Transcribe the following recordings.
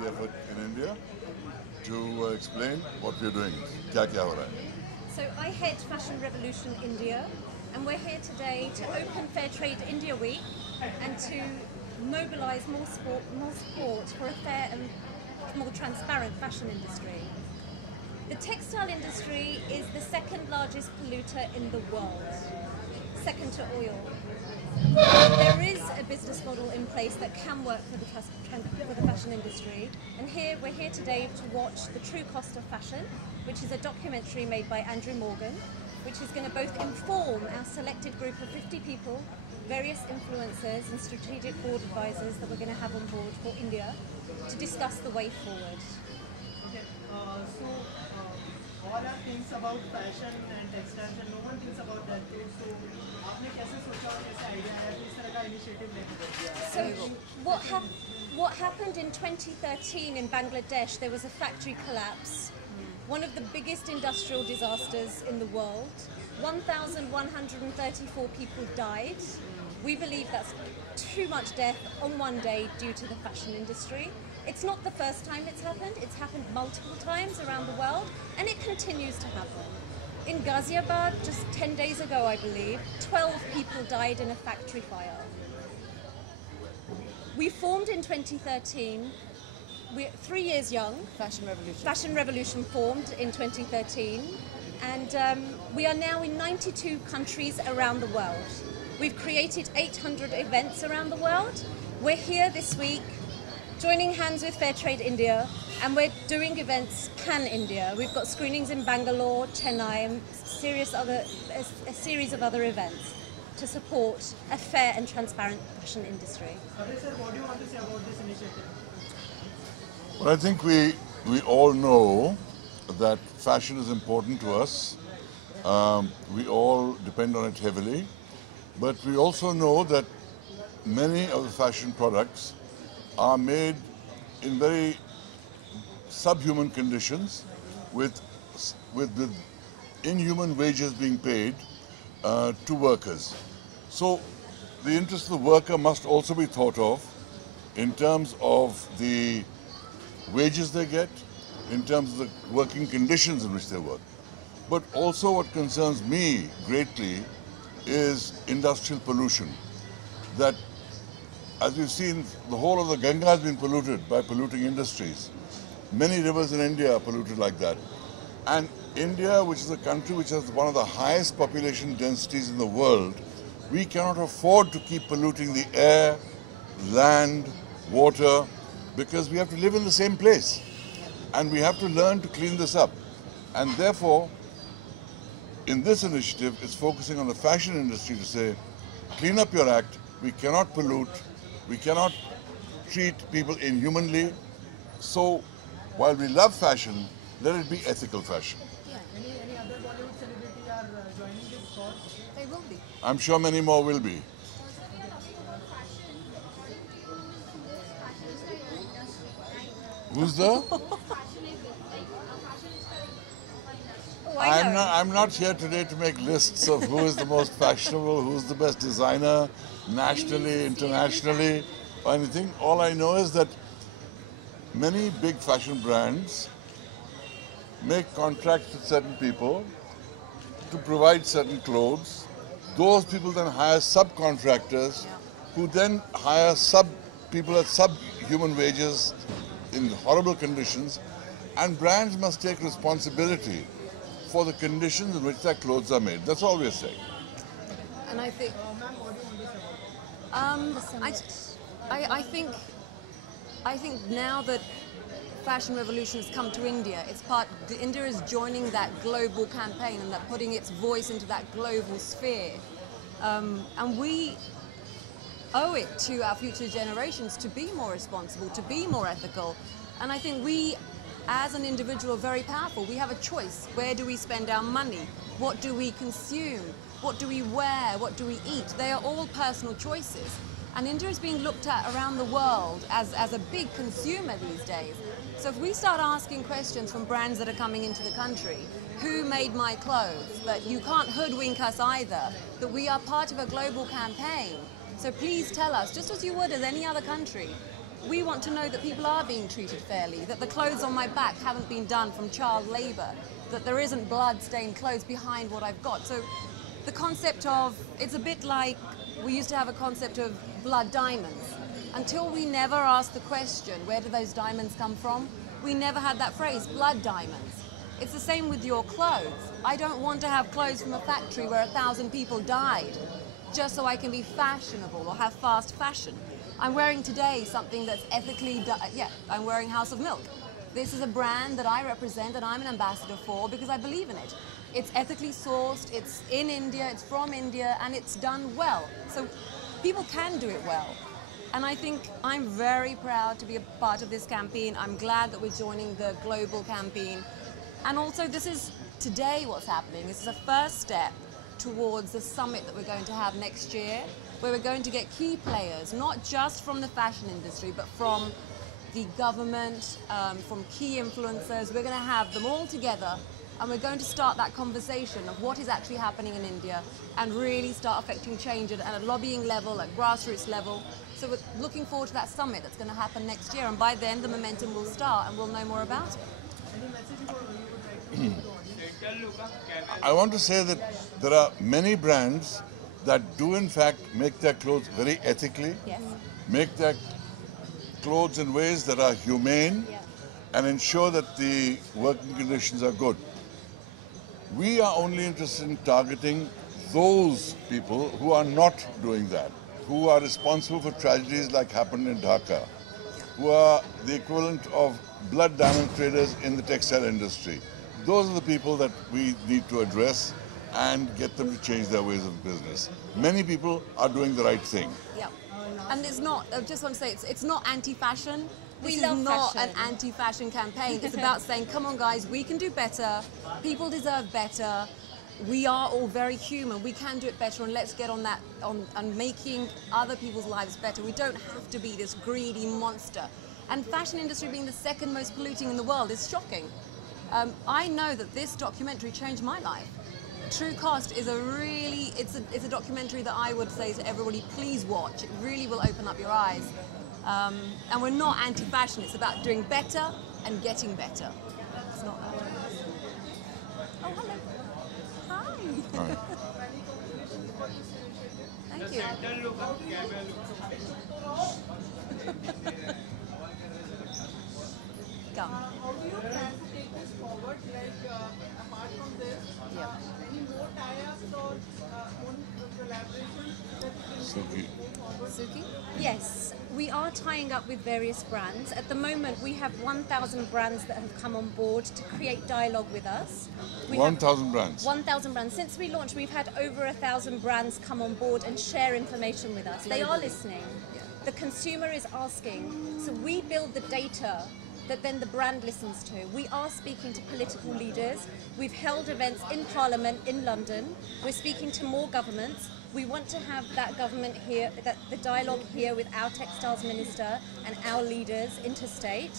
the effort in India to explain what we're doing. Kya kya ho raha hai? So I head Fashion Revolution India, and we're here today to open Fair Trade India Week and to mobilise more support for a fair and more transparent fashion industry. The textile industry is the second largest polluter in the world, second to oil. There is a business model in place that can work for the fashion industry, and we're here today to watch The True Cost of Fashion, which is a documentary made by Andrew Morgan, which is going to both inform our selected group of 50 people, various influencers and strategic board advisors that we're going to have on board for India to discuss the way forward. Okay, all are things about fashion and textiles and no one thinks about that too. So आपने कैसे सोचा और कैसे idea आया कि इस तरह का इनिशिएटिव लेके So what happened in 2013 in Bangladesh, there was a factory collapse, one of the biggest industrial disasters in the world. 1,134 people died. We believe that's too much death on one day due to the fashion industry. It's not the first time it's happened multiple times around the world, and it continues to happen. In Ghaziabad, just 10 days ago, I believe, 12 people died in a factory fire. We formed in 2013, we're 3 years young. Fashion Revolution formed in 2013, and we are now in 92 countries around the world. We've created 800 events around the world. We're here this week, joining hands with Fair Trade India, and we're doing events Pan India. We've got screenings in Bangalore, Chennai, and a series of other events to support a fair and transparent fashion industry. Kabir sir, what do you want to say about this initiative? Well, I think we all know that fashion is important to us. We all depend on it heavily, but we also know that many of the fashion products are made in very subhuman conditions with inhuman wages being paid to workers. So the interest of the worker must also be thought of in terms of the wages they get, in terms of the working conditions in which they work. But also what concerns me greatly is industrial pollution. That, as we've seen, the whole of the Ganga has been polluted by polluting industries. Many rivers in India are polluted like that. And India, which is a country which has one of the highest population densities in the world, we cannot afford to keep polluting the air, land, water, because we have to live in the same place. And we have to learn to clean this up. And therefore, in this initiative, it's focusing on the fashion industry to say, clean up your act, we cannot pollute, we cannot treat people inhumanly. So, while we love fashion, let it be ethical fashion. Any other Bollywood celebrity are joining this cause? They will be. I'm sure many more will be. Who's the? I'm not here today to make lists of who is the most fashionable, who's the best designer, nationally, internationally, or anything. All I know is that many big fashion brands make contracts with certain people to provide certain clothes. Those people then hire subcontractors who then hire people at subhuman wages in horrible conditions, and brands must take responsibility for the conditions in which their clothes are made. That's all we're saying. And I think, Ma'am, what do you want to say about this? I think now that Fashion Revolution has come to India, India is joining that global campaign and that putting its voice into that global sphere. And we owe it to our future generations to be more responsible, to be more ethical. And I think we, as an individual, are very powerful. We have a choice. Where do we spend our money? What do we consume? What do we wear? What do we eat? They are all personal choices. And India is being looked at around the world as a big consumer these days. So if we start asking questions from brands that are coming into the country, who made my clothes? That you can't hoodwink us either, that we are part of a global campaign. So please tell us, just as you would as any other country, we want to know that people are being treated fairly, that the clothes on my back haven't been done from child labour, that there isn't blood-stained clothes behind what I've got. So the concept of, it's a bit like we used to have a concept of blood diamonds. Until we never asked the question, where do those diamonds come from? We never had that phrase, blood diamonds. It's the same with your clothes. I don't want to have clothes from a factory where 1,000 people died just so I can be fashionable or have fast fashion. I'm wearing today something that's ethically, I'm wearing House of Milk. This is a brand that I represent and I'm an ambassador for because I believe in it. It's ethically sourced, it's in India, it's from India, and it's done well. So people can do it well. And I think I'm very proud to be a part of this campaign. I'm glad that we're joining the global campaign. And also this is today what's happening. This is a first step towards the summit that we're going to have next year, where we're going to get key players, not just from the fashion industry, but from the government, from key influencers. We're going to have them all together and we're going to start that conversation of what is actually happening in India and really start affecting change at a lobbying level, at grassroots level. So we're looking forward to that summit that's going to happen next year, and by then the momentum will start and we'll know more about it. I want to say that there are many brands that do in fact make their clothes very ethically, Yes. make their clothes in ways that are humane, and ensure that the working conditions are good. We are only interested in targeting those people who are not doing that, who are responsible for tragedies like happened in Dhaka, who are the equivalent of blood diamond traders in the textile industry. Those are the people that we need to address and get them to change their ways of business. Many people are doing the right thing. Yeah. And it's not, I just want to say, it's not anti-fashion. This is love not fashion. an anti-fashion campaign. It's about saying, come on guys, we can do better. People deserve better. We are all very human. We can do it better, and let's get on that, on making other people's lives better. We don't have to be this greedy monster. And fashion industry being the second most polluting in the world is shocking. I know that this documentary changed my life. True Cost is it's a documentary that I would say to everybody, please watch. It really will open up your eyes. And we're not anti-fashion. It's about doing better and getting better. It's not that. Oh, hello. Hi. Right. Thank you. Come. How do you plan to take this forward? Like, apart from this, any more tie-ups or own collaborations that you can Suki. Suki? Yes, we are tying up with various brands. At the moment, we have 1,000 brands that have come on board to create dialogue with us. 1,000 brands. 1,000 brands. Since we launched, we've had over 1,000 brands come on board and share information with us. They are listening. The consumer is asking. So we build the data that then the brand listens to. We are speaking to political leaders. We've held events in Parliament in London. We're speaking to more governments. We want to have that government here, the dialogue here with our textiles minister and our leaders interstate.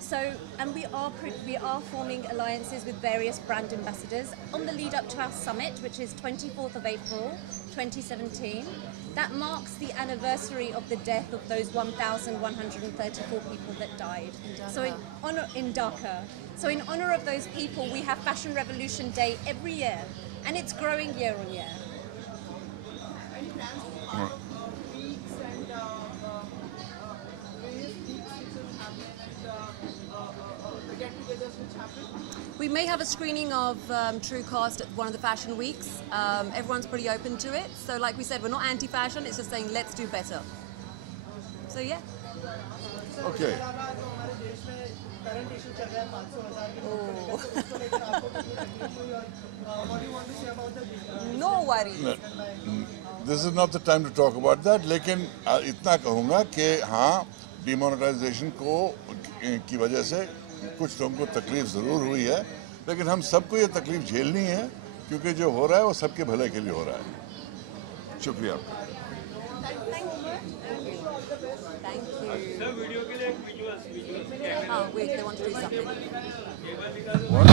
So, and we are forming alliances with various brand ambassadors on the lead up to our summit, which is 24th of April, 2017. That marks the anniversary of the death of those 1,134 people that died. So in Dhaka. So in honor of those people, we have Fashion Revolution Day every year, and it's growing year on year. any plans to part of weeks and various weeks which will happen and the get-togethers which happen? We may have a screening of True Cost at one of the fashion weeks. Everyone's pretty open to it. So like we said, we're not anti-fashion, it's just saying let's do better. So yeah. Okay. इसके अलावा जो हमारे देश में current issue चल रहा है 500,000 के नौकरी का, तो उसको लेकर आपको कितनी तकलीफ हुई और what do you want to say about the No worries. This is not the time to talk about that, लेकिन इतना कहूँगा कि हाँ, डिमोनेटाइजेशन की वजह से कुछ लोगों को तकलीफ ज़रूर हुई है, लेकिन हम सबको ये तकलीफ झेलनी है, क्योंकि जो हो रहा है वो सबके भले के लिए हो रहा है। शुक्रिया आपका। Thank you. Oh, wait, they want to do something. What?